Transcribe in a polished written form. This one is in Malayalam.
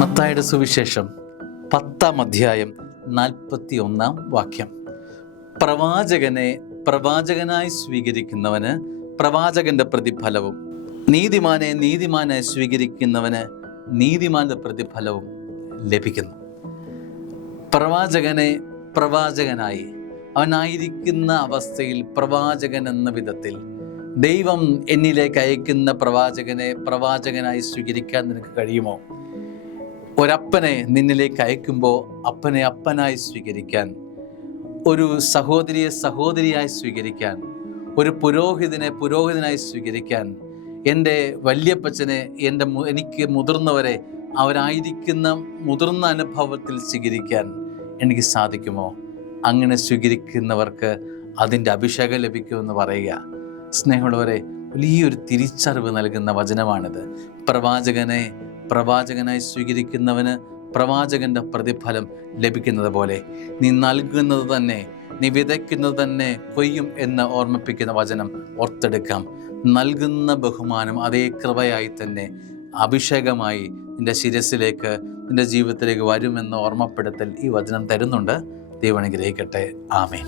മത്തായിയുടെ സുവിശേഷം 10-ാം അധ്യായം 41-ാം വാക്യം. പ്രവാചകനെ പ്രവാചകനായി സ്വീകരിക്കുന്നവന് പ്രവാചകന്റെ പ്രതിഫലവും, നീതിമാനെ നീതിമാനായി സ്വീകരിക്കുന്നവന് നീതിമാന്റെ പ്രതിഫലവും ലഭിക്കുന്നു. പ്രവാചകനെ പ്രവാചകനായി, അവനായിരിക്കുന്ന അവസ്ഥയിൽ പ്രവാചകൻ എന്ന വിധത്തിൽ ദൈവം എന്നിലേക്ക് അയക്കുന്ന പ്രവാചകനെ പ്രവാചകനായി സ്വീകരിക്കാൻ നിനക്ക് കഴിയുമോ? ഒരപ്പനെ നിന്നിലേക്ക് അയക്കുമ്പോൾ അപ്പനെ അപ്പനായി സ്വീകരിക്കാൻ, ഒരു സഹോദരിയെ സഹോദരിയായി സ്വീകരിക്കാൻ, ഒരു പുരോഹിതനെ പുരോഹിതനായി സ്വീകരിക്കാൻ, എൻ്റെ വല്യപ്പച്ചനെ എനിക്ക് മുതിർന്നവരെ അവരായിരിക്കുന്ന മുതിർന്ന അനുഭവത്തിൽ സ്വീകരിക്കാൻ എനിക്ക് സാധിക്കുമോ? അങ്ങനെ സ്വീകരിക്കുന്നവർക്ക് അതിൻ്റെ അഭിഷേകം ലഭിക്കുമെന്ന് പറയുക. സ്നേഹമുള്ളവരെ, വലിയൊരു തിരിച്ചറിവ് നൽകുന്ന വചനമാണിത്. പ്രവാചകനെ പ്രവാചകനായി സ്വീകരിക്കുന്നവന് പ്രവാചകന്റെ പ്രതിഫലം ലഭിക്കുന്നത് പോലെ നീ നൽകുന്നത് തന്നെ, നീ വിതയ്ക്കുന്നത് തന്നെ കൊയ്യും എന്ന് ഓർമ്മിപ്പിക്കുന്ന വചനം ഓർത്തെടുക്കാം. നൽകുന്ന ബഹുമാനം അതേ കൃപയായി തന്നെ അഭിഷേകമായി നിന്റെ ശിരസിലേക്ക്, നിന്റെ ജീവിതത്തിലേക്ക് വരുമെന്ന ഓർമ്മപ്പെടുത്തൽ ഈ വചനം തരുന്നുണ്ട്. ദൈവം അനുഗ്രഹിക്കട്ടെ. ആമേൻ.